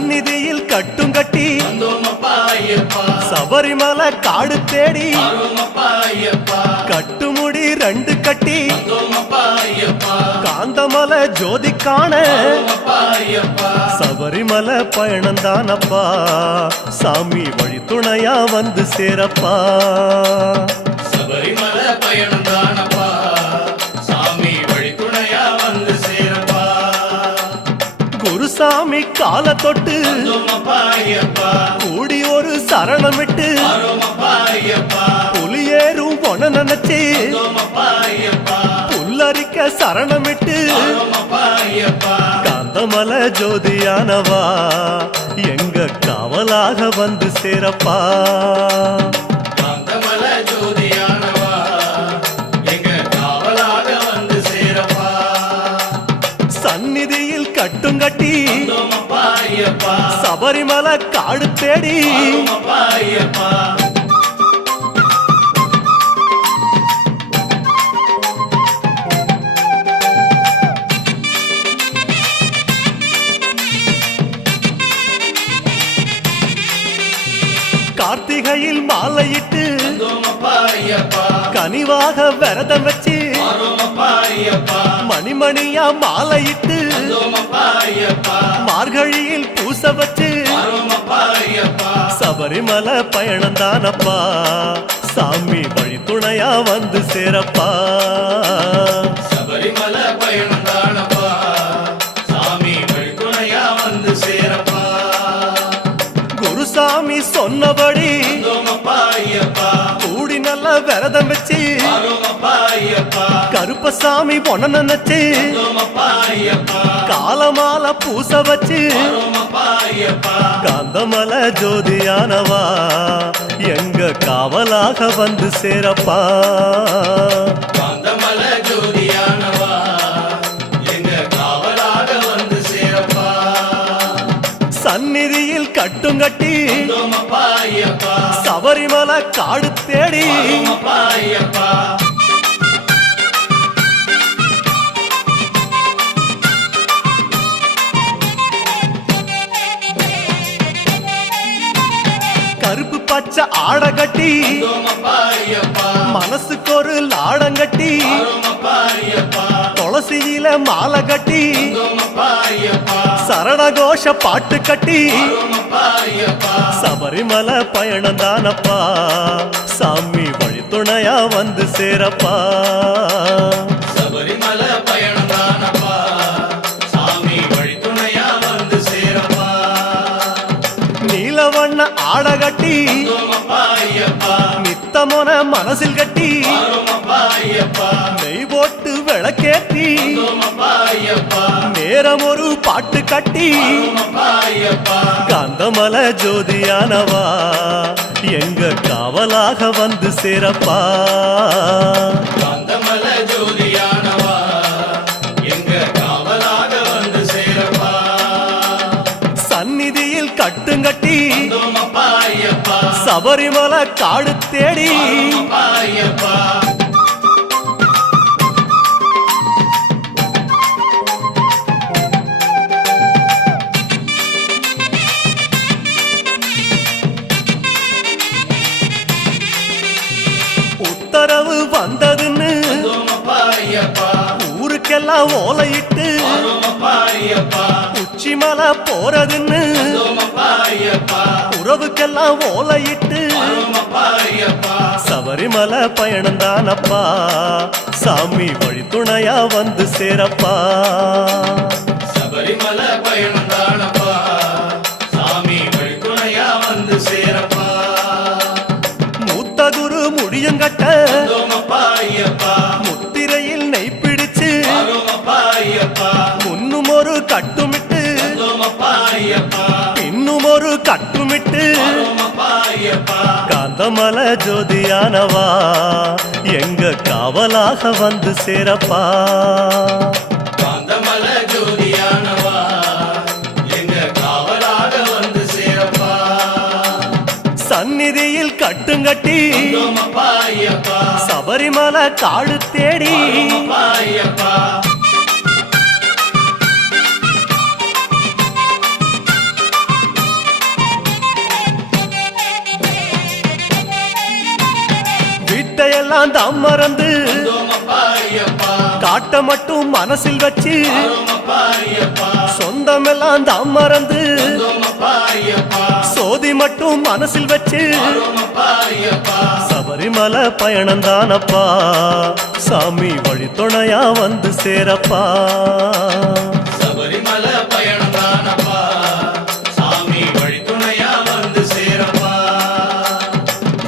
சந்நிதியில் கட்டும் கட்டி சபரிமலை காடு தேடி கட்டுமுடி 2 கட்டி காந்தமலை ஜோதி காண சபரிமலை பயணந்தானப்பா சாமி வழி துணையா வந்து சேரப்பா. சபரிமலை பயணந்தானப்பா சாமி வழி துணையா வந்து சேரப்பா. குருசாமி கால தொட்டு கூடி ஒரு சரணமிட்டு புலியேறும் பொன நினைச்சு புல்லரிக்க சரணமிட்டு காந்தமலை ஜோதியானவா எங்க காவலாக வந்து சேரப்பா. காந்தமலை ஜோதியானவா எங்க காவலாக வந்து சேரப்பா. சந்நிதியில் கட்டும் கட்டி சபரிமலை காடு தேடி கார்த்திகையில் மாலையிட்டு கனிவாக விரதம் வச்சு மணிமணியா மாலையிட்டு மார்கழியில் பூச வச்சு சபரிமலை பயணந்தானப்பா சாமி வழி துணையா வந்து சேரப்பா. சபரிமலை பயணந்தானப்பா சாமி வழி துணையா வந்து சேரப்பா. குருசாமி சொன்னபடி கூடி நல்ல விரதம் வச்சு கருப்பசாமி பொண்ண நினைச்சு காலமால பூச வச்சு காந்தமலை ஜோதியானவா எங்க காவலாக வந்து சேரப்பா. காந்தமலை ஜோதியானவா எங்க காவலாக வந்து சேரப்பா. சந்நிதியில் கட்டும் கட்டி சபரிமலை காடு தேடி கருப்பு பச்சை ஆட கட்டி மனசுக்கு ஒரு லாடங்கட்டி துளசியில மாலை கட்டி சரணகோஷ பாட்டு கட்டி சபரிமலை பயணந்தானப்பா சாமி வழி துணையா வந்து சேரப்பா. சபரிமலை பயணந்தானப்பா சாமி வழி துணையா வந்து சேரப்பா. நீலவண்ண ஆட கட்டி நித்தமோன மனசில் கட்டி நெய் போட்டு விளக்கேற்றி நேரம் ஒரு பாட்டு கட்டி காந்தமலை ஜோதியானவா எங்க காவலாக வந்து சேரப்பா. காந்தமலை ஜோதியானவா எங்க காவலாக வந்து சேரப்பா. சந்நிதியில் கட்டுங்கட்டி சபரிமலை காடு தேடி உத்தரவு வந்ததுன்னு ஊருக்கெல்லாம் ஓலையிட்டு உச்சிமலை போறதுன்னு உறவுக்கெல்லாம் ஓலையிட்டு சபரிமலை பயணந்தானப்பா சாமி வழி துணையா வந்து சேரப்பா. சபரிமலை பயணந்தானப்பா சாமி வழி துணையா வந்து சேரப்பா. மூத்த குரு முடியுங்கட்ட முத்திரையில் நெய் பிடிச்சு முன்னும் ஒரு கட்டுமிட்டு இன்னும் ஒரு கட்டுமிட்டு காந்தமலை ஜோதியானவா எங்க காவலாக வந்து சேரப்பா. காந்தமலை ஜோதியானவா எங்க காவலாக வந்து சேரப்பா. சந்நிதியில் கட்டுங்கட்டி சபரிமலை காடு தேடி சொந்தமெல்லாம் தாம் மறந்து வந்தோமப்பா ஐயப்பா காட்ட மட்டும் மனசில் வச்சு வரோமப்பா ஐயப்பா சொந்தமெல்லாம் தாம் மறந்து வந்தோமப்பா ஐயப்பா சோதி மட்டும் மனசில் வச்சு வரோமப்பா ஐயப்பா சபரிமலை பயணந்தானப்பா சாமி வழித்துணையா வந்து சேரப்பா சபரிமலை பயணம் தானப்பா சாமி வழித்துணையா வந்து சேரப்பா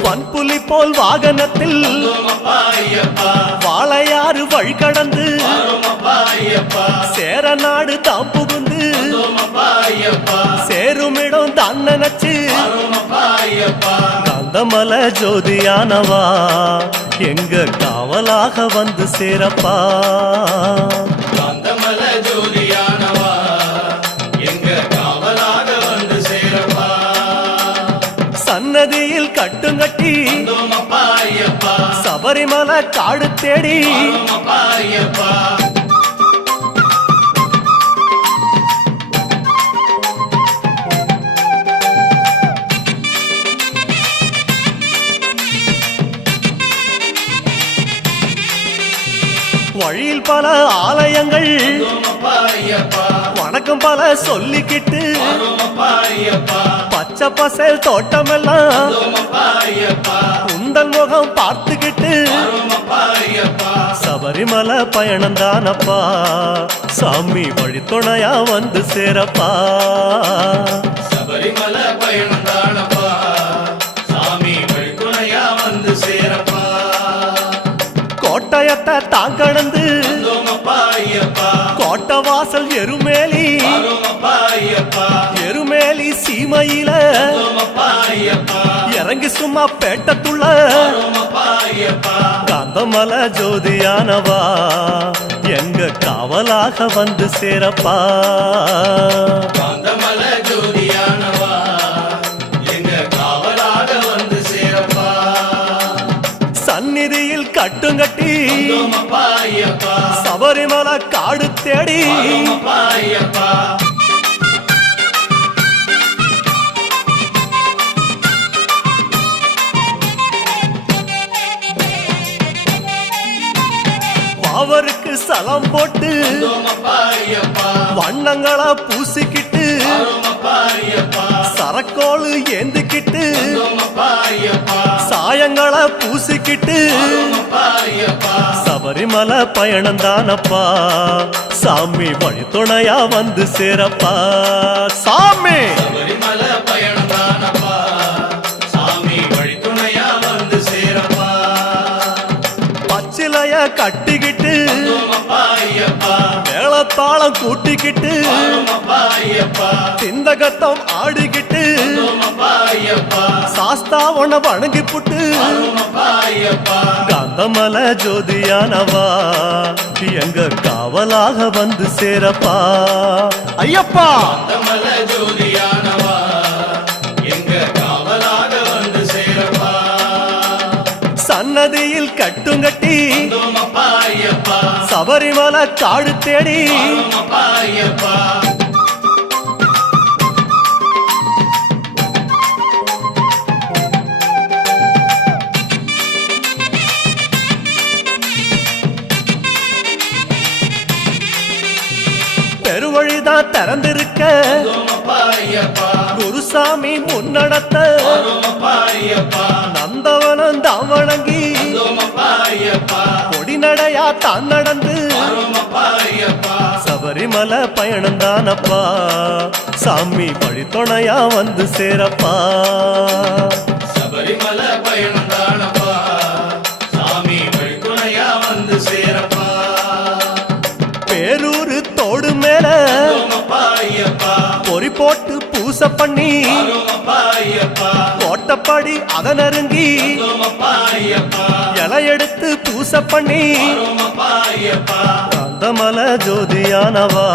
வன்புலி போல் வாகனத்தில் வந்தோமப்பா ஐயப்பா வாழையாறு வழி கடந்து வரோமப்பா ஐயப்பா சேர நாடு தாம் புகுந்து வந்தோமப்பா ஐயப்பா சேருமிடம் தான் நினைச்சு வரோமப்பா ஐயப்பா காந்தமல ஜோதியானவா எங்க காவலாக வந்து சேரப்பா காந்தமல ஜோதியானவா எங்க காவலாக வந்து சேரப்பா சன்னதியில் கட்டுங்கட்டி வந்தோமப்பா ஐயப்பா சபரிமலை காடு தேடி வரோமப்பா ஐயப்பா வழியில் பல ஆலயங்கள் வந்தோமப்பா ஐயப்பா வணக்கம் பல சொல்லிக்கிட்டு வரோமப்பா ஐயப்பா பச்சை பசேல் தோட்டமெல்லாம் வந்தோமப்பா ஐயப்பா உந்தல் முகம் பார்த்துக்கிட்டு வரோமப்பா ஐயப்பா சபரிமலை பயணந்தானப்பா சாமி வழித்துணையா வந்து சேரப்பா சபரிமலை பயணம் தானப்பா சாமி வழித்துணையா வந்து சேரப்பா கோட்டயத்தை தான் கடந்து வந்தோமப்பா ஐயப்பா கோட்டை வாசல் எருமேலி வரோமப்பா ஐயப்பா எருமேலி சீமையில வந்தோமப்பா ஐயப்பா இறங்கி சும்மா பேட்டத்துள்ள வரோமப்பா ஐயப்பா காந்தமல ஜோதியானவா எங்க காவலாக வந்து சேரப்பா காந்தமல ஜோதியானவா எங்க காவலாக வந்து சேரப்பா சந்நிதியில் கட்டுங்கட்டி வந்தோமப்பா ஐயப்பா சபரிமலை காடு தேடி வரோமப்பா ஐயப்பா அவருக்கு சலம் போட்டு வந்தோமப்பா ஐயப்பா வண்ணங்களா பூசிக்கிட்டு வரோமப்பா ஐயப்பா சரக்கோளு ஏந்திக்கிட்டு வந்தோமப்பா ஐயப்பா சாயங்களா பூசிக்கிட்டு வரோமப்பா ஐயப்பா சபரிமலை பயணந்தானப்பா சாமி வழித்துணையா வந்து சேரப்பா சாமி சபரிமலை பயணம் தானப்பா சாமி வழித்துணையா வந்து சேரப்பா பச்சிலைய கட்டிக்கிட்டு வந்தோமப்பா ஐயப்பா மேளத்தாளம் கூட்டிக்கிட்டு வரோமப்பா ஐயப்பா சிந்தகத்தம் ஆடிக்கிட்டு வந்தோமப்பா ஐயப்பா சாஸ்தா உன வணங்கி புட்டு வரோமப்பா ஐயப்பா காந்தமல ஜோதியானவா எங்க காவலாக வந்து சேரப்பா ஐயப்பா காந்தமல ஜோதியானவா எங்க காவலாக வந்து சேரப்பா சன்னதியில் கட்டுங்கட்டி வந்தோமப்பா ஐயப்பா சபரிமலை காடு தேடி வரோமப்பா ஐயப்பா பெருவழிதான் திறந்திருக்க வந்தோமப்பா ஐயப்பா குருசாமி முன்னடத்த வரோமப்பா ஐயப்பா நந்தவனம் தான் வணங்கி வந்தோமப்பா ஐயப்பா கொடிநடையா தான் நடந்து வரோமப்பா ஐயப்பா சபரிமலை பயணந்தானப்பா சாமி வழித்துணையா வந்து சேரப்பா சபரிமலை பயணம் தானப்பா சாமி வழித்துணையா வந்து சேரப்பா பேரூரு தோடு மேல வரோமப்பா ஐயப்பா பொறி போட்டு பூசை பண்ணி வரோமப்பா ஐயப்பா கோட்டப்படி அத நெருங்கி வரோமப்பா ஐயப்பா இலை எடுத்து பூசை பண்ணி வரோமப்பா ஐயப்பா காந்தமல ஜோதியானவா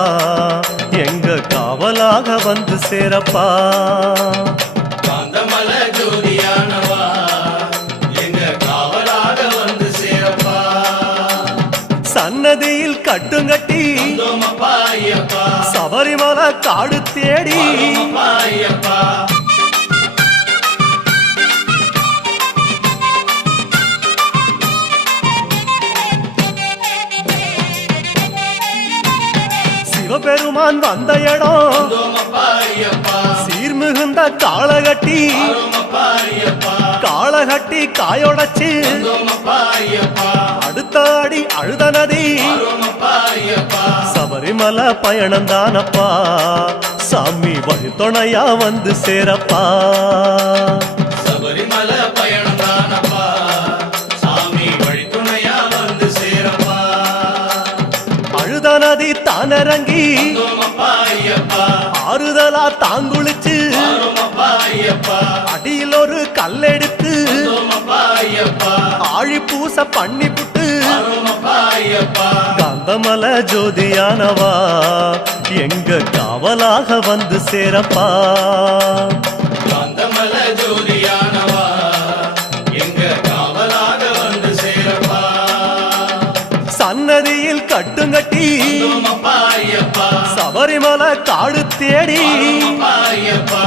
எங்க காவலாக வந்து சேரப்பா காந்தமல ஜோதியானவா எங்க காவலாக வந்து சேரப்பா சன்னதியில் கட்டுங்கட்டி வந்தோமப்பா ஐயப்பா சபரிமலை காடு தேடி வரோமப்பா ஐயப்பா பரமசிவன் வந்த இடம் வந்தோமப்பா ஐயப்பா சீர்மிகுந்த காளகட்டி வந்தோமப்பா ஐயப்பா காளகட்டி காயொடச்சு வந்தோமப்பா ஐயப்பா அடுத்த அடி அழுத நதி வந்தோமப்பா ஐயப்பா சபரிமலை பயணம் தானப்பா சாமி வழித்துணையா வந்து சேரப்பா சபரிமலை பயணம் தானப்பா சாமி வழித்துணையா வந்து சேரப்பா அழுத நதி தானிறங்கி வந்தோமப்பா ஐயப்பா ஆறுதலா தாங்குளிச்சு வந்தோமப்பா ஐயப்பா அடியில் ஒரு கல்லெடுத்து வந்தோமப்பா ஐயப்பா ஆழி பூச பண்ணி புட்டு வந்தோமப்பா ஐயப்பா காந்தமலை ஜோதியானவா எங்க காவலாக வந்து சேரப்பா காந்தமலை ஜோதியானவா எங்க காவலாக வந்து சேரப்பா சன்னதியில் கட்டுங்கட்டி வந்தோமப்பா ஐயப்பா சபரிமலை காடு தேடி வந்தோமப்பா ஐயப்பா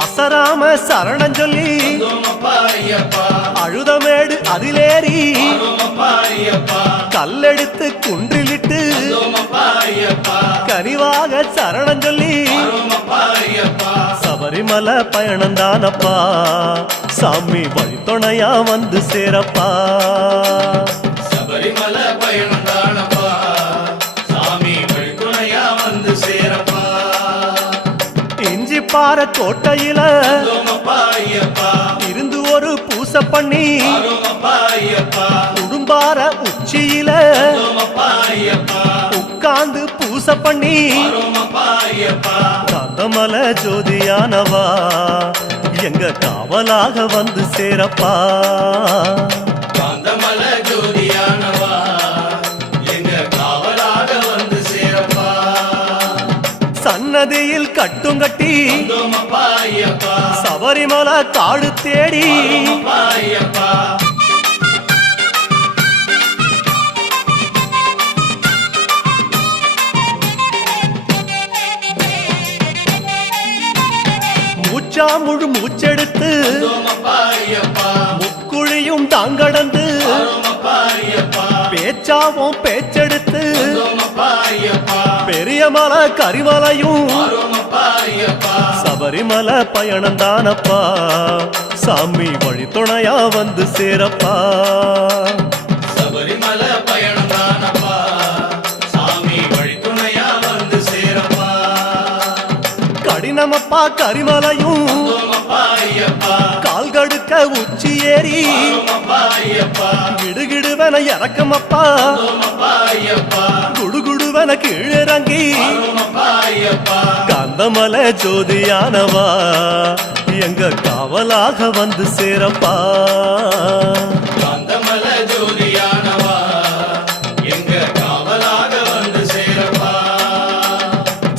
அசராம சரணம் சொல்லி வந்தோமப்பா ஐயப்பா அழுதமேடு அதிலேறி வந்தோமப்பா ஐயப்பா கல்லெடுத்து குன்றிலிட்டு வந்தோமப்பா ஐயப்பா கனிவாக சரணம் சொல்லி வந்தோமப்பா ஐயப்பா சபரிமலை பயணம் தானப்பா சாமி வழித்துணையா வந்து சேரப்பா சபரிமலை பயணம் தானப்பா சாமி வழித்துணையா வந்து சேரப்பா இஞ்சி பாற கோட்டையில வந்தோமப்பா ஐயப்பா இருந்து ஒரு பூசை பண்ணி வந்தோமப்பா ஐயப்பா உடும்பார உச்சியில வந்தோமப்பா ஐயப்பா உட்கார்ந்து பூசை பண்ணி வந்தோமப்பா ஐயப்பா காந்தமலை ஜோதியானவா எங்க காவலாக வந்து சேரப்பா காந்தமலை ஜோதியானவா எங்க காவலாக வந்து சேரப்பா சன்னதியில் கட்டுங்கட்டி வந்தோமப்பா ஐயப்பா சபரிமலை காடு தேடி வந்தோமப்பா ஐயப்பா மூச்சா முழு மூச்செடுத்து வந்தோமப்பா ஐயப்பா முக்குழியும் தாங்கடந்து வந்தோமப்பா ஐயப்பா பேச்சாவும் பேச்செடுத்து வந்தோமப்பா ஐயப்பா பெரிய மலை கரிமலையும் வந்தோமப்பா ஐயப்பா சபரிமலை பயணம் தானப்பா சாமி வழித்துணையா வந்து சேரப்பா சபரிமலை பயணம் தானப்பா சாமி வழித்துணையா வந்து சேரப்பா கடினமப்பா கரிமலையும் வந்தோமப்பா ஐயப்பா கால்கடுக்க உச்சி ஏறி வந்தோமப்பா ஐயப்பா கிடுகிடுவன இறக்கமப்பா வந்தோமப்பா ஐயப்பா குடுகுடுவன கீழிறங்கி வந்தோமப்பா ஐயப்பா காந்தமலை ஜோதியானவா எங்க காவலாக வந்து சேரப்பா காந்தமலை ஜோதியானவா எங்க காவலாக வந்து சேரப்பா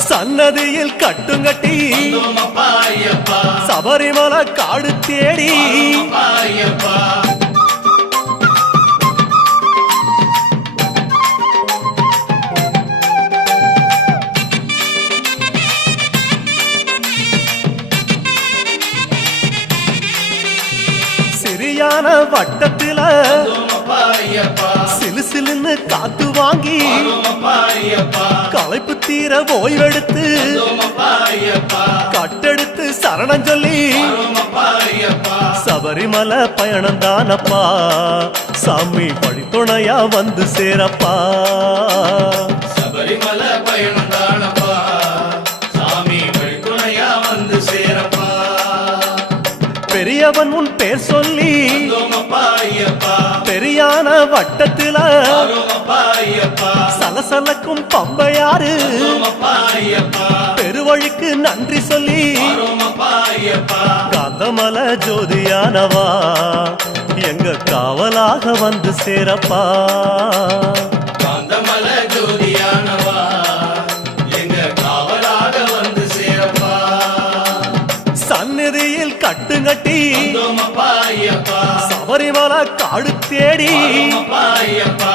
சன்னதியில் கட்டுங்கட்டி வந்தோமப்பா ஐயப்பா சபரிமலை காடு தேடி வந்தோமப்பா ஐயப்பா சிறியான வட்டத்தில வந்தோமப்பா ஐயப்பா சிலு சிலுன்னு காத்து வாங்கி வந்தோமப்பா ஐயப்பா களைப்பு தீர ஓய்வெடுத்து வந்தோமப்பா ஐயப்பா கட்டெடுத்து சரணம் சொல்லி வந்தோமப்பா ஐயப்பா சபரிமலை பயணம் தானப்பா சாமி வழித்துணையா வந்து சேரப்பா சபரிமலை பயணம் தானப்பா சாமி வழித்துணையா வந்து சேரப்பா பெரியவன் உன் பேர் சொல்லி வந்தோமப்பா ஐயப்பா பெரியான வட்டத்தில வந்தோமப்பா ஐயப்பா சலசலக்கும் பம்பையாறு வந்தோமப்பா ஐயப்பா பெருவழிக்கு நன்றி சொல்லி வந்தோமப்பா ஐயப்பா காந்தமலை ஜோதியானவா எங்க காவலாக வந்து சேரப்பா காந்தமலை ஜோதியானவா எங்க காவலாக வந்து சேரப்பா சந்நிதியில் கட்டுங்கட்டி வந்தோமப்பா ஐயப்பா சபரிமலை காடு தேடி வந்தோமப்பா ஐயப்பா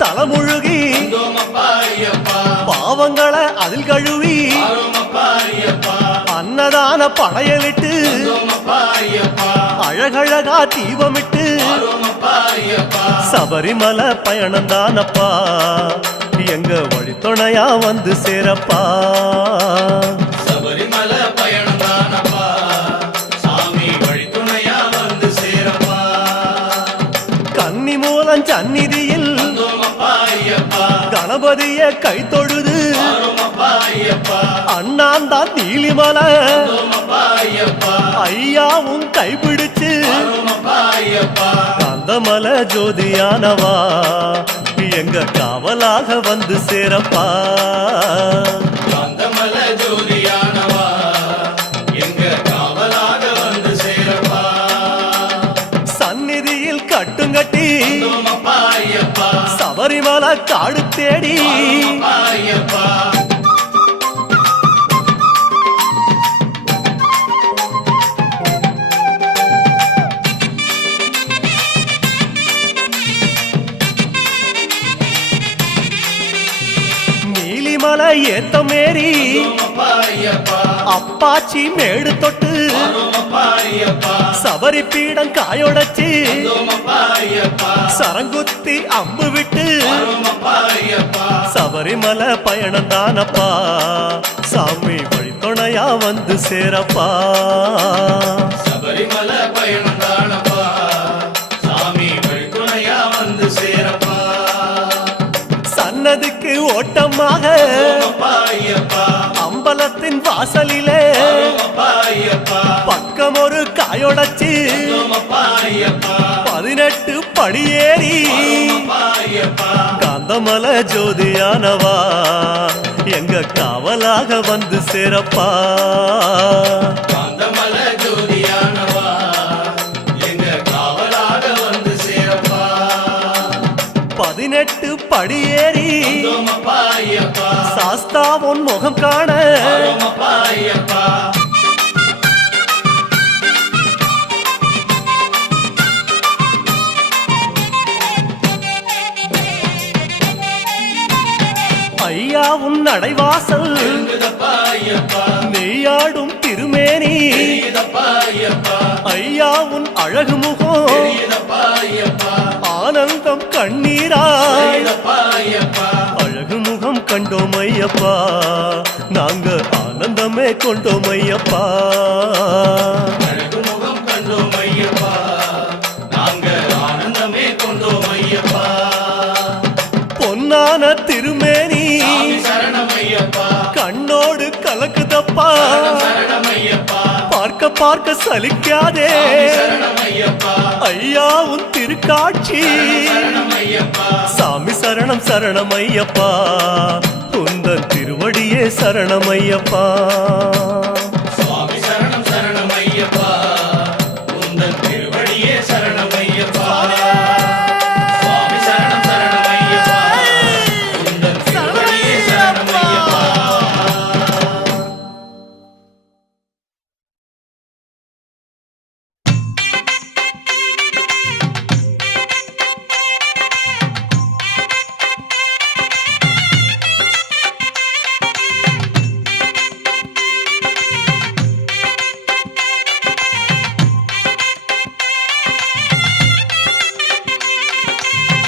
தலைமுழுகி வந்தோமப்பா ஐயப்பா பாவங்களை அதில் கழுவி வாரோமப்பா ஐயப்பா அன்னதான படையலிட்டு வந்தோமப்பா ஐயப்பா அழகழகா தீபமிட்டு வாரோமப்பா ஐயப்பா சபரிமலை பயணம் தானப்பா எங்க வழித்துணையா வந்து சேரப்பா சபரிமலை பயணம் தானப்பா சாமி வழித்துணையா வந்து சேரப்பா கன்னி மூலம் சந்நிதியில் வந்தோமப்பா ஐயப்பா கணபதிய கை தொழுது வாரோமப்பா ஐயப்பா அண்ணாந்தான் நீலிமலை வந்தோமப்பா ஐயப்பா ஐயாவும் கைப்பிடிச்சு வாரோமப்பா ஐயப்பா கந்தமலை ஜோதியானவா எங்க காவலாக வந்து சேரப்பா காந்தமல ஜோதியானவா எங்க காவலாக வந்து சேரப்பா சந்நிதியில் கட்டுங்கட்டி வந்தோமப்பா ஐயப்பா சபரிமலை காடு தேடி வாரோமப்பா ஐயப்பா நீலிமலை ஏத்தமேரி வந்தோமப்பா ஐயப்பா அப்பாச்சி மேடு தொட்டு வாரோமப்பா ஐயப்பா சபரி பீடம் காயொடச்சு வந்தோமப்பா ஐயப்பா சரங்குத்தி அம்பு விட்டு வாரோமப்பா ஐயப்பா சபரிமலை பயணம் தானப்பா சாமி வழித்துணையா வந்து சேரப்பா சபரிமலை பயணம் தானப்பா சாமி வழித்துணையா வந்து சேரப்பா சன்னதிக்கு ஓட்டமாக வந்தோமப்பா ஐயப்பா அம்பலத்தின் வாசலிலே வாரோமப்பா ஐயப்பா பக்கம் ஒரு காயொடச்சு வந்தோமப்பா ஐயப்பா 18 படியேறி வாரோமப்பா ஐயப்பா காந்தமலை ஜோதியானவா எங்க காவலாக வந்து சேரப்பா காந்தமல ஜோதியானவா எங்க காவலாக வந்து சேரப்பா 18 படியேறி வந்தோமப்பா ஐயப்பா சாஸ்தா உன் முகம் காண வாரோமப்பா ஐயப்பா ஐயா உன் நடைவாசல் எழுங்குதப்பா ஐயப்பா நெய்யாடும் திருமேனி தெரியுதப்பா ஐயப்பா ஐயா உன் அழகு முகம் தெரியுதப்பா ஐயப்பா ஆனந்தம் கண்ணீராய் தெரியுதப்பா ஐயப்பா அழகு முகம் கண்டோம் ஐயப்பா நாங்க ஆனந்தமே கொண்டோம் ஐயப்பா அழகு முகம் கண்டோம் ஐயப்பா நாங்க ஆனந்தமே கொண்டோம் ஐயப்பா பொன்னான திருமேனி சாமி சரணம் ஐயப்பா கண்ணோடு கலக்குதப்பா சரணம் ஐயப்பா பார்க்க பார்க்க சலிக்காதே சாமி சரணம் ஐயப்பா ஐயா உன் திருக்காட்சி சரணம் ஐயப்பா சாமி சரணம் சரணம் ஐயப்பா உந்தன் திருவடியே சரணம் ஐயப்பா சுவாமி சரணம் சரணம் ஐயப்பா உந்தன் திருவடியே சரணம் ஐயப்பா சுவாமி சரணம் சரணம் ஐயப்பா உந்தன் திருவடியே சரணம் ஐயப்பா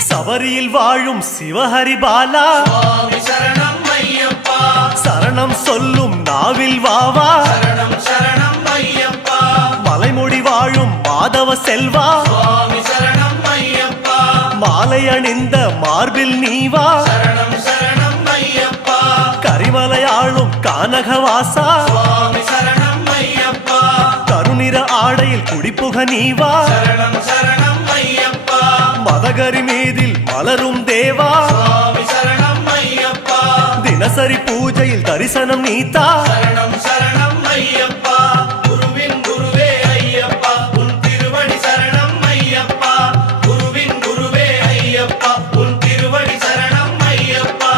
சபரியில் வாழும் சிவஹரி பாலா சுவாமி சரணம் ஐயப்பா சரணம் சொல்லும் நாவில் வாவா சரணம் சரணம் ஐயப்பா மலைமுடி வாழும் மாதவ செல்வா சுவாமி சரணம் ஐயப்பா மாலை அணிந்த மார்பில் நீவா சரணம் சரணம் ஐயப்பா கரிமலையாளும் கானகவாசா சுவாமி சரணம் ஐயப்பா கருநிற ஆடையில் குடிப்புக நீவா சரணம் சரணம் ஐயப்பா மதகரி மீதில் மலரும் தேவா சுவாமி சரணம் ஐயப்பா தினசரி பூஜையில் தரிசனம் நீத்தா சரணம் சரணம் ஐயப்பா குருவின் குருவே ஐயப்பா உன் திருவடி சரணம் ஐயப்பா குருவின் குருவே ஐயப்பா உன் திருவடி சரணம் ஐயப்பா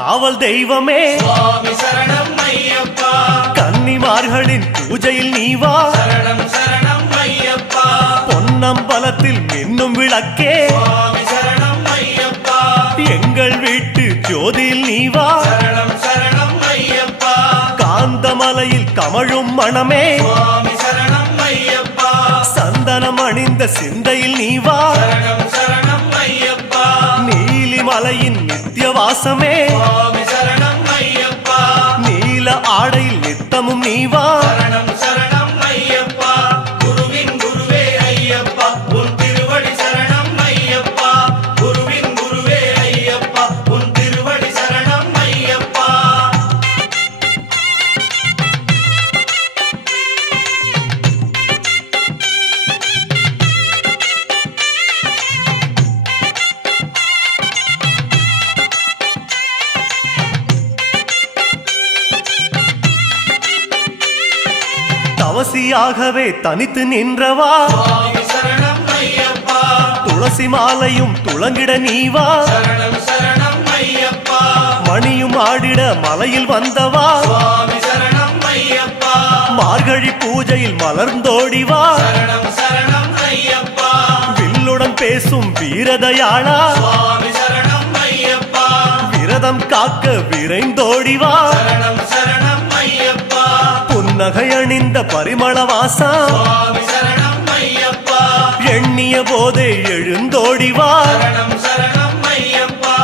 காவல் தெய்வமே சுவாமி சரணம் ஐயப்பா கன்னிமார்களின் பூஜையில் நீ வா சரணம் சரணம் ஐயப்பா பொன்னம்பலத்தில் மின்னும் விளக்கே சுவாமி சரணம் ஐயப்பா எங்கள் வீட்டு ஜோதியில் நீ வா சரணம் சரணம் ஐயப்பா காந்தமலையில் கமழும் மணமே சுவாமி சரணம் ஐயப்பா சந்தனம் அணிந்த சிந்தையில் நீ வா சரணம் சரணம் ஐயப்பா நீலிமலையின் நித்தியவாசமே சுவாமி சரணம் ஐயப்பா நீல ஆடையில் நித்தமும் நீ வா சரணம் சரணம் ஐயப்பா குருவின் குருவே ஐயப்பா உன் திருவடி சரணம் ஐயப்பா குருவின் குருவே ஐயப்பா உன் திருவடி சரணம் ஐயப்பா தவசியாகவே தனித்து நின்றவா சுவாமி சரணம் ஐயப்பா துளசி மாலையும் துளங்கிட நீ வா சரணம் சரணம் ஐயப்பா மணியும் ஆடிட மலையில் வந்தவா சுவாமி சரணம் ஐயப்பா மார்கழி பூஜையில் மலர்ந்தோடி வா சரணம் சரணம் ஐயப்பா வில்லுடன் பேசும் வீரதயாளா சுவாமி சரணம் ஐயப்பா விரதம் காக்க விரைந்தோடி வா சரணம் சரணம் ஐயப்பா புன்னகை அணிந்த பரிமள வாசா சுவாமி சரணம் ஐயப்பா எண்ணிய போதே எழுந்தோடி வா சரணம் சரணம் ஐயப்பா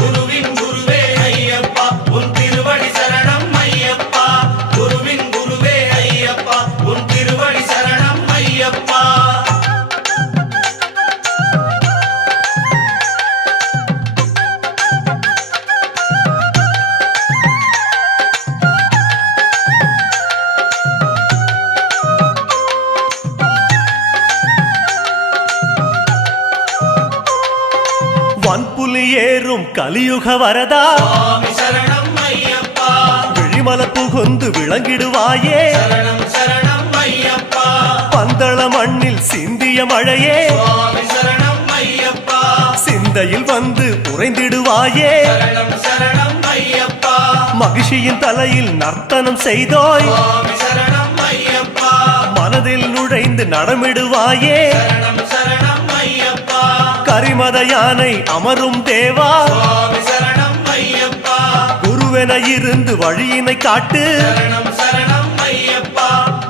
குருவின் குருவே ஐயப்பா உன் திருவடி சரணம் ஐயப்பா குருவின் குருவே ஐயப்பா உன் திருவடி சரணம் ஐயப்பா வன்புலி ஏறும் கலியுக வரதா சுவாமி சரணம் ஐயப்பா விழிமல புகுந்து விளங்கிடுவாயே சரணம் சரணம் ஐயப்பா பந்தள மண்ணில் சிந்திய மழையே சுவாமி சரணம் ஐயப்பா சிந்தையில் வந்து உறைந்திடுவாயே சரணம் சரணம் ஐயப்பா மகிழ்ச்சியின் தலையில் நர்த்தனம் செய்தோய் சுவாமி சரணம் ஐயப்பா மனதில் நுழைந்து நடமிடுவாயே சரணம் சரணம் ஐயப்பா கரிமத யானை அமரும் தேவா சுவாமி சரணம் ஐயப்பா குருவென இருந்து வழியினை காட்டு சரணம் சரணம் ஐயப்பா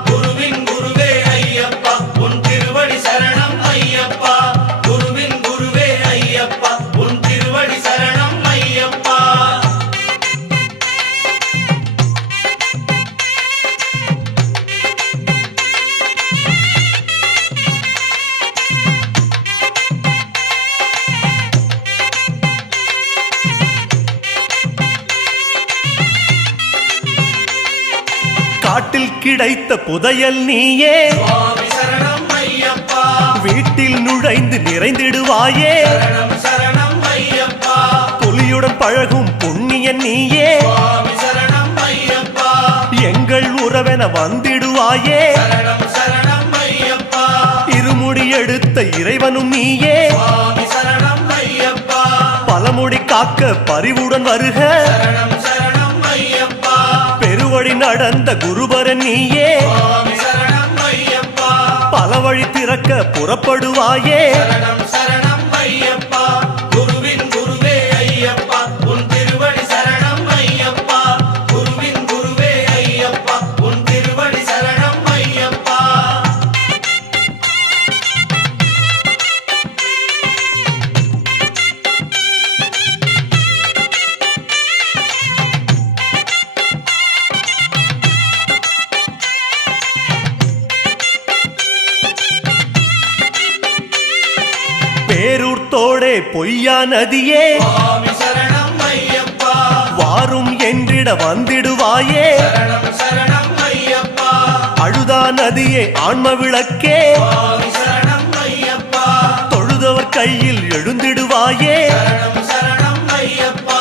குருவின் குருவே ஐயப்பா உன் திருவடி சரணம் ஐயப்பா குருவின் குருவே ஐயப்பா உன் திருவடி சரணம் ஐயப்பா காட்டில் கிடைத்த புதையல் நீயே சுவாமி சரணம் ஐயப்பா வீட்டில் நுழைந்து நிறைந்திடுவாயே சரணம் சரணம் ஐயப்பா புலியுடன் பழகும் புண்ணியன் நீயே சுவாமி சரணம் ஐயப்பா எங்கள் உறவென வந்திடுவாயே சரணம் சரணம் ஐயப்பா இருமுடி எடுத்த இறைவனும் நீயே சுவாமி சரணம் ஐயப்பா பலமுடி காக்க பரிவுடன் வருக சரணம் சரணம் ஐயப்பா பெருவழி நடந்த குருபரன் நீயே சுவாமி சரணம் ஐயப்பா பல வழி திறக்க புறப்படுவாயே சரணம் சரணம் ஐயப்பா குருவின் குருவே ஐயப்பா உன் திருவடி சரணம் ஐயப்பா குருவின் குருவே ஐயப்பா உன் திருவடி சரணம் ஐயப்பா பேரூர்த்தோடே பொய்யா நதியே சுவாமி சரணம் ஐயப்பா வாரும் என்றிட வந்திடுவாயே சரணம் சரணம் ஐயப்பா அழுதா நதியே ஆன்ம விளக்கே சுவாமி சரணம் ஐயப்பா தொழுதவர் கையில் எழுந்திடுவாயே சரணம் சரணம் ஐயப்பா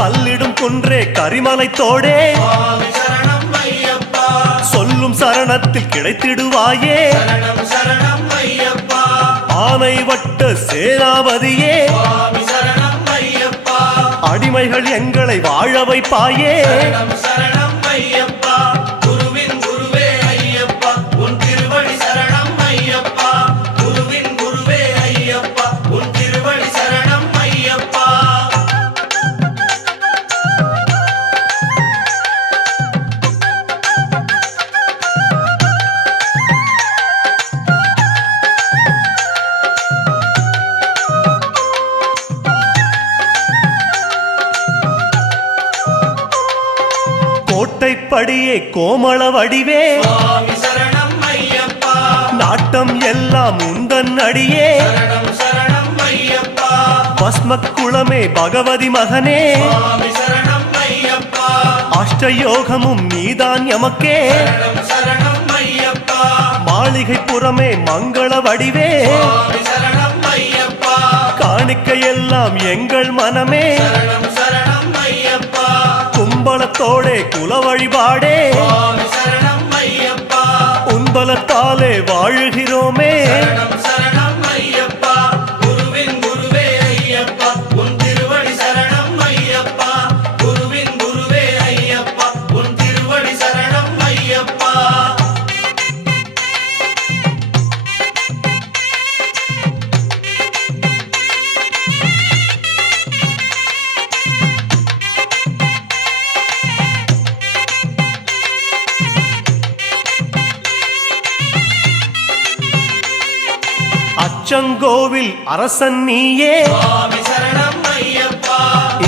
கல்லிடும் குன்றே கரிமலை தோடே சுவாமி சரணம் ஐயப்பா சொல்லும் சரணத்தில் கிடைத்திடுவாயே சரணம் சரணம் ஐயப்பா ஆனை வட்ட சேனாபதியே சுவாமி சரணம் ஐயப்பா அடிமைகள் எங்களை வாழ வைப்பாயே சரணம் சரணம் ஐயப்பா குருவின் குருவே ஐயப்பா உன் திருவடி சரணம் ஐயப்பா குருவின் குருவே ஐயப்பா உன் திருவடி சரணம் ஐயப்பா கோட்டைப்படியே கோமள வடிவே சுவாமி சரணம் ஐயப்பா நாட்டம் எல்லாம் உந்தன் அடியே சரணம் சரணம் ஐயப்பா பஸ்மக்குளமே பகவதி மகனே சுவாமி சரணம் ஐயப்பா அஷ்டயோகமும் நீதான் எமக்கே சரணம் சரணம் ஐயப்பா மாளிகை புறமே மங்கள வடிவே சுவாமி சரணம் ஐயப்பா காணிக்கையெல்லாம் எங்கள் மனமே சரணம் சரணம் ஐயப்பா கும்பலத்தோடே குல வழிபாடே சுவாமி சரணம் ஐயப்பா உன்பலத்தாலே வாழுகிறோமே சரணம் சரணம் ஐயப்பா குருவின் குருவே ஐயப்பா உன் திருவடி சரணம் ஐயப்பா குருவின் குருவே ஐயப்பா உன் திருவடி சரணம் ஐயப்பா அச்சங்கோவில் அரசன் நீயே சுவாமி சரணம் ஐயப்பா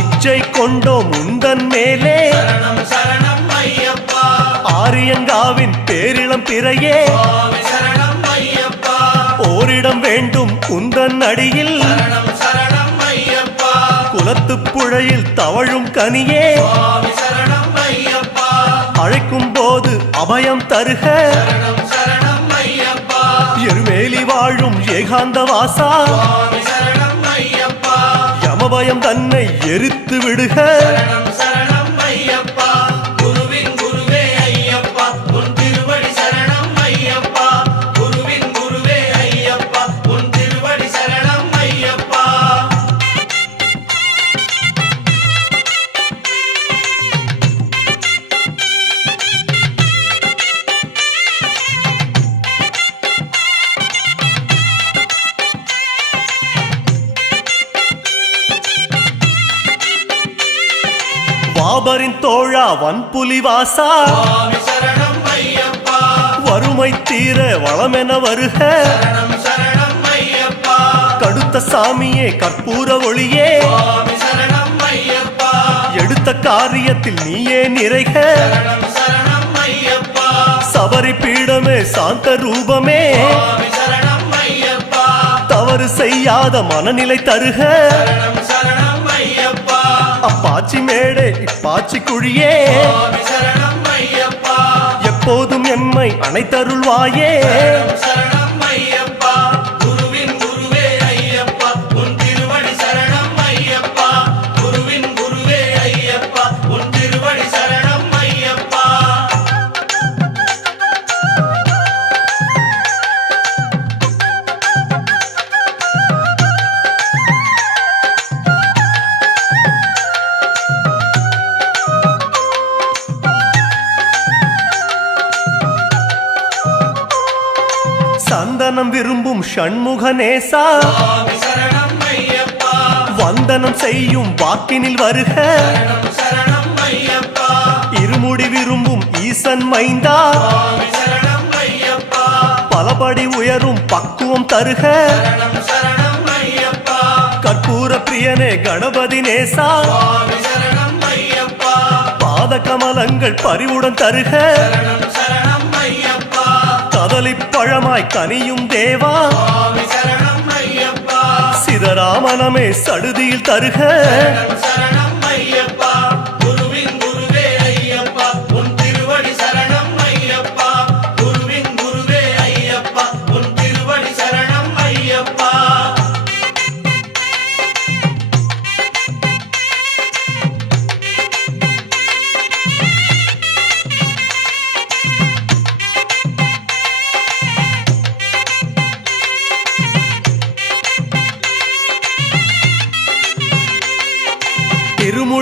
இச்சை கொண்டோம் உந்தன் மேலே சரணம் சரணம் ஐயப்பா ஆரியங்காவின் பேரிளம் பிறையே சுவாமி சரணம் ஐயப்பா ஓரிடம் வேண்டும் உந்தன் அடியில் சரணம் சரணம் ஐயப்பா குலத்துப் புழையில் தவழும் கனியே சுவாமி சரணம் ஐயப்பா அழைக்கும் போது அபயம் தருக சரணம் சரணம் ஐயப்பா எருமேலி வாழும் ஏகாந்த வாசா சுவாமி சரணம் ஐயப்பா யமபயம் தன்னை எரித்து விடுக சரணம் சரணம் ஐயப்பா குருவின் குருவே ஐயப்பா உன் திருவடி சரணம் ஐயப்பா குருவின் குருவே ஐயப்பா உன் திருவடி சரணம் ஐயப்பா வாபரின் தோழா வன்புலி வாசா சுவாமி சரணம் ஐயப்பா வறுமை தீர வளமென வருக சரணம் சரணம் ஐயப்பா கடுத்த சாமியே கற்பூர ஒளியே சுவாமி சரணம் ஐயப்பா எடுத்த காரியத்தில் நீயே நிறைக சரணம் சரணம் ஐயப்பா சபரி பீடமே சாந்த ரூபமே சுவாமி சரணம் ஐயப்பா தவறு செய்யாத மனநிலை தருக சரணம் சரணம் ஐயப்பா அப்பாச்சி மேடே இப்பாச்சி குழியே சுவாமி சரணம் ஐயப்பா எப்போதும் எம்மை அனைத்தருள்வாயே சரணம் சரணம் ஐயப்பா குருவின் குருவே ஐயப்பா உன் திருவடி சரணம் ஐயப்பா குருவின் குருவே ஐயப்பா உன் திருவடி சரணம் ஐயப்பா சந்தனம் விரும்பும் ஷண்முக நேசா சுவாமி சரணம் ஐயப்பா வந்தனம் செய்யும் வாக்கினில் வருக சரணம் சரணம் ஐயப்பா இருமுடி விரும்பும் ஈசன் மைந்தா சுவாமி சரணம் ஐயப்பா பலபடி உயரும் பக்குவம் தருக சரணம் சரணம் ஐயப்பா கற்பூர பிரியனே கணபதி நேசா சுவாமி சரணம் ஐயப்பா பாத கமலங்கள் பரிவுடன் தருக சரணம் சரணம் ஐயப்பா கதலிப் பழமாய் கனியும் தேவா சுவாமி சரணம் ஐயப்பா சிதராமனமே சடுதியில் தருக சரணம் சரணம் ஐயப்பா குருவின் குருவே ஐயப்பா உன் திருவடி சரணம் ஐயப்பா குருவின் குருவே ஐயப்பா உன் திருவடி சரணம் ஐயப்பா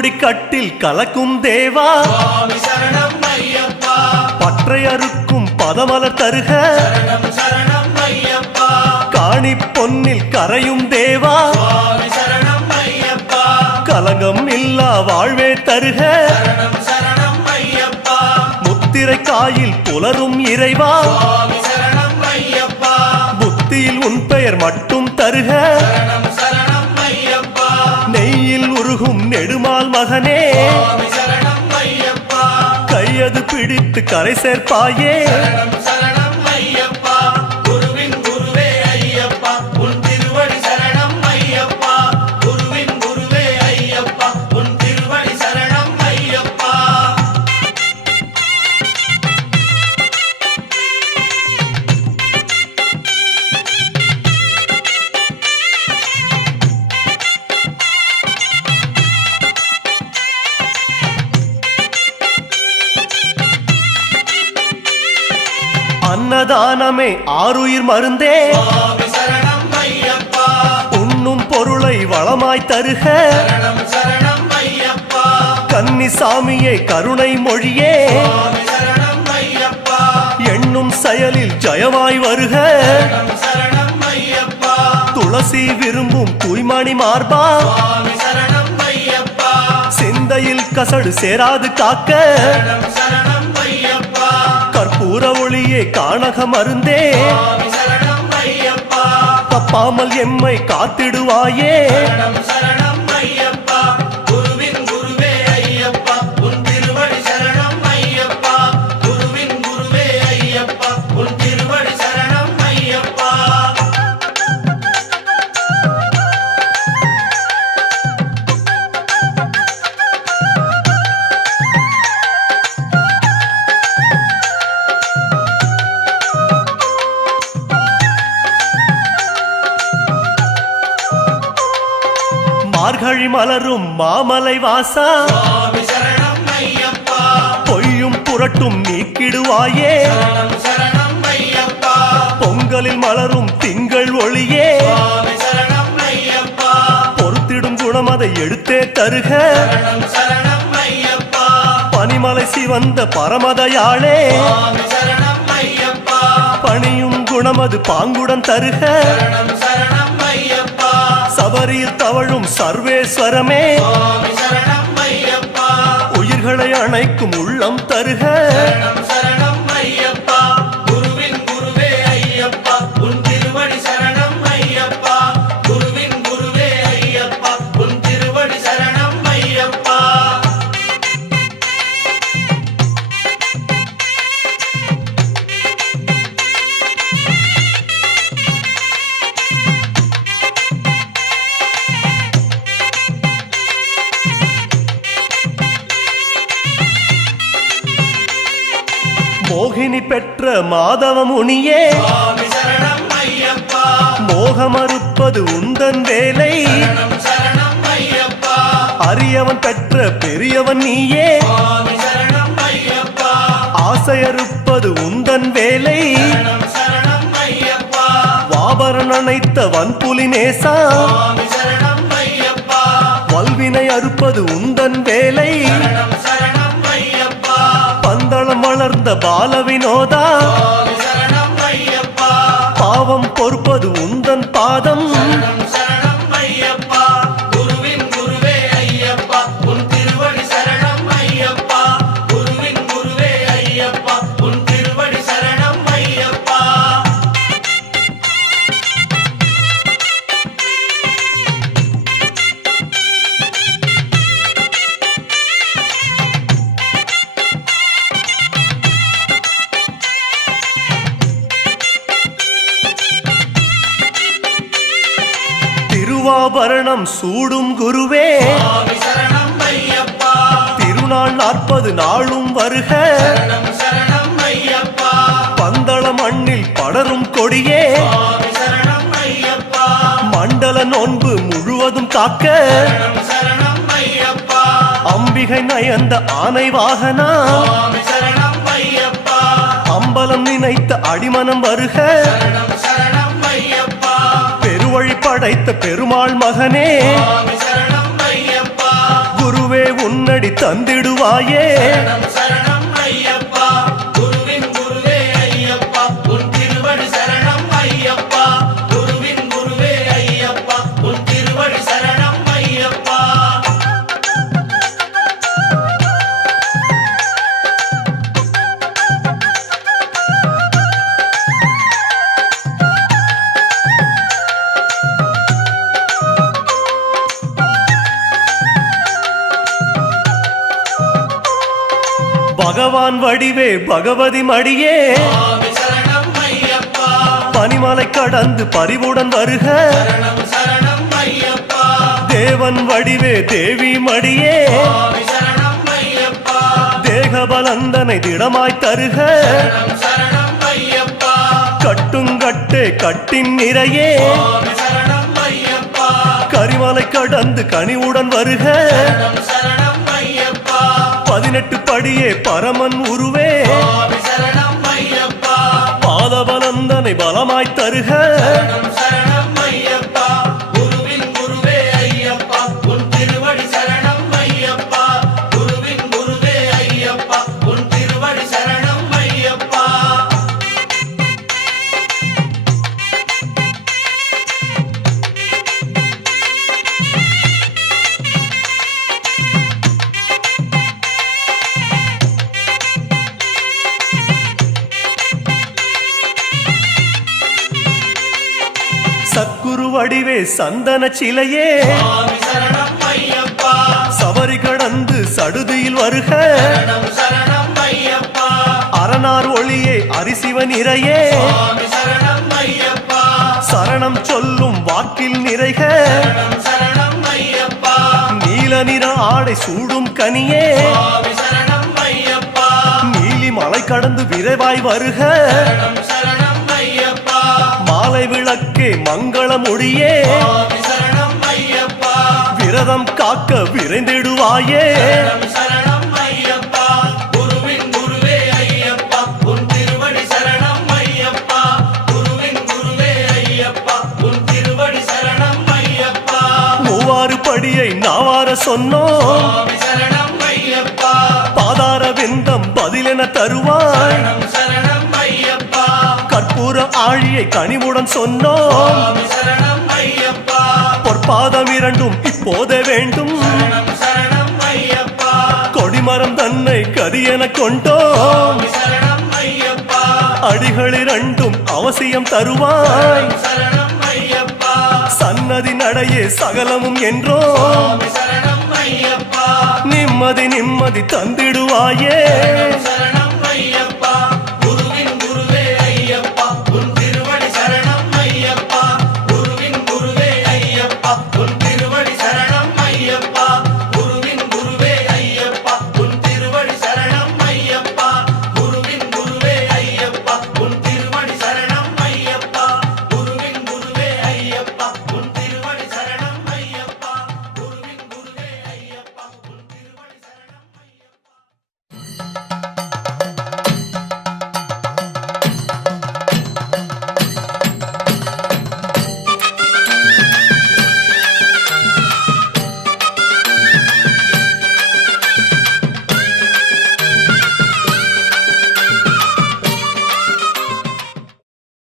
திருமுடிக்கட்டில் கலக்கும் தேவா சுவாமி சரணம் ஐயப்பா பற்றையறுக்கும் பதமலர் தருக சரணம் சரணம் ஐயப்பா காணி பொன்னில் கரையும் தேவா சுவாமி சரணம் ஐயப்பா கலங்கம் இல்லா வாழ்வே தருக சரணம் சரணம் ஐயப்பா முத்திரை காயில் புலரும் இறைவா சுவாமி சரணம் ஐயப்பா புத்தியில் உன் பெயர் மட்டும் தருக சரணம் சரணம் ஐயப்பா நெய்யில் உருகும் நெடுமால் மகனே சுவாமி சரணம் ஐயப்பா கையது பிடித்து கரை சேர்ப்பாயே சரணம் சரணம் ஐயப்பா குருவின் குருவே ஐயப்பா உன் திருவடி சரணம் ஐயப்பா குருவின் குருவே ஐயப்பா உன் திருவடி சரணம் ஐயப்பா அன்னதானமே ஆருயிர் மருந்தே சுவாமி சரணம் ஐயப்பா உண்ணும் பொருளை வளமாய் தருக சரணம் சரணம் ஐயப்பா கன்னி சாமியே கருணை மொழியே சுவாமி சரணம் ஐயப்பா எண்ணும் செயலில் ஜெயமாய் வருக சரணம் சரணம் ஐயப்பா துளசி விரும்பும் தூய்மணி மார்பா சுவாமி சரணம் ஐயப்பா சிந்தையில் கசடு சேராது காக்க சரணம் சரணம் ஐயப்பா கற்பூர ஒளியே காணக மருந்தே சுவாமி சரணம் ஐயப்பா தப்பாமல் எம்மை காத்திடுவாயே சரணம் சரணம் ஐயப்பா குருவின் குருவே ஐயப்பா உன் திருவடி சரணம் ஐயப்பா குருவின் குருவே ஐயப்பா உன் திருவடி சரணம் ஐயப்பா மார்கழி மலரும் மாமலை வாசா சுவாமி சரணம் ஐயப்பா பொய்யும் புரட்டும் நீக்கிடுவாயே சரணம் சரணம் ஐயப்பா பொங்கலில் மலரும் திங்கள் ஒளியே சுவாமி சரணம் ஐயப்பா பொறுத்திடும் குணம் அதை எடுத்தே தருக சரணம் சரணம் ஐயப்பா பனிமலை சிவந்த பரமதயாளே சுவாமி சரணம் ஐயப்பா பணியும் குணம் அது பாங்குடன் தருக சரணம் சரணம் ஐயப்பா சபரியில் தவழும் சர்வேஸ்வரமே சுவாமி சரணம் ஐயப்பா உயிர்களை அணைக்கும் உள்ளம் தருக சரணம் சரணம் ஐயப்பா குருவின் குருவே ஐயப்பா உன் திருவடி சரணம் ஐயப்பா குருவின் குருவே ஐயப்பா உன் திருவடி சரணம் ஐயப்பா மோகினி பெற்ற மாதவ முனியே சுவாமி சரணம் ஐயப்பா மோகமறுப்பது உந்தன் வேலை சரணம் சரணம் ஐயப்பா அரியவன் பெற்ற பெரியவன் நீயே சுவாமி சரணம் ஐயப்பா ஆசையறுப்பது உந்தன் வேலை சரணம் சரணம் ஐயப்பா வாபரன் அணைத்த வன்புலி நேசா சுவாமி சரணம் ஐயப்பா வல்வினை அறுப்பது உந்தன் வேலை சரணம் சரணம் ஐயப்பா பந்தளம் வளர்ந்த பால வினோதா சுவாமி சரணம் ஐயப்பா பாவம் பொறுப்பது உந்தன் பாதம் சரணம் சரணம் ஐயப்பா குருவின் குருவே ஐயப்பா உன் திருவடி சரணம் ஐயப்பா குருவின் குருவே ஐயப்பா உன் திருவடி சரணம் ஐயப்பா திருவாபரணம் சூடும் குருவே சுவாமி சரணம் ஐயப்பா திருநாள் 40 நாளும் வருக சரணம் சரணம் ஐயப்பா பந்தள மண்ணில் படரும் கொடியே சுவாமி சரணம் ஐயப்பா மண்டல நோன்பு முழுவதும் காக்க சரணம் சரணம் ஐயப்பா அம்பிகை நயந்த ஆனை வாகனா சுவாமி சரணம் ஐயப்பா அம்பலம் நினைத்த அடிமனம் வருக சரணம் சரணம் ஐயப்பா பெருவழி படைத்த பெருமாள் மகனே சுவாமி சரணம் ஐயப்பா குருவே உன்னடி தந்திடுவாயே சரணம் சரணம் ஐயப்பா குருவின் குருவே ஐயப்பா உன் திருவடி சரணம் ஐயப்பா குருவின் குருவே ஐயப்பா உன் திருவடி சரணம் ஐயப்பா பகவான் வடிவே பகவதி மடியே சுவாமி சரணம் ஐயப்பா பனிமலை கடந்து பரிவுடன் வருக சரணம் சரணம் ஐயப்பா தேவன் வடிவே தேவி மடியே சுவாமி சரணம் ஐயப்பா தேகபலந்தனை திடமாய் தருக சரணம் சரணம் ஐயப்பா கட்டுங்கட்டே கட்டின் நிறையே சுவாமி சரணம் ஐயப்பா கரிமலை கடந்து கனிவுடன் வருக சரணம் சரணம் ஐயப்பா 18 படியே பரமன் உருவே சுவாமி சரணம் ஐயப்பா பாதபலந்தனை பலமாய் தருக சரணம் சரணம் ஐயப்பா குருவின் குருவே ஐயப்பா உன் திருவடி சரணம் ஐயப்பா குருவின் குருவே ஐயப்பா உன் திருவடி சரணம் ஐயப்பா சத்குரு வடிவே சந்தன சிலையே சுவாமி சரணம் ஐயப்பா சபரி கடந்து சடுதியில் வருக சரணம் சரணம் ஐயப்பா அரணார் ஒளியே அரிசிவ நிறையே சுவாமி சரணம் ஐயப்பா சரணம் சொல்லும் வாக்கில் நிறைக சரணம் சரணம் ஐயப்பா நீல நிற ஆடை சூடும் கனியே சுவாமி சரணம் ஐயப்பா நீலி மலை கடந்து விரைவாய் வருக சரணம் சரணம் ஐயப்பா மாலை விளக்கே மங்கள மொழியே சுவாமி சரணம் ஐயப்பா விரதம் காக்க விரைந்திடுவாயே சரணம் சரணம் ஐயப்பா குருவின் குருவே ஐயப்பா உன் திருவடி சரணம் ஐயப்பா குருவின் குருவே ஐயப்பா உன் திருவடி சரணம் ஐயப்பா மூவாறு படியை நாவார சொன்னோம் சுவாமி சரணம் ஐயப்பா பாதார விந்தம் பதிலென தருவாய் சரணம் சரணம் ஐயப்பா கற்பூர ஆழியை கனிவுடன் சொன்னோம் சுவாமி சரணம் ஐயப்பா பொற்பாதம் இரண்டும் இப்போதே வேண்டும் சரணம் சரணம் ஐயப்பா கொடிமரம் தன்னை கரியென கொண்டோம் சுவாமி சரணம் ஐயப்பா அடிகள் இரண்டும் அவசியம் தருவாய் சரணம் ஐயப்பா சன்னதி நடையே சகலமும் என்றோம் சுவாமி சரணம் ஐயப்பா நிம்மதி நிம்மதி தந்திடுவாயே சரணம்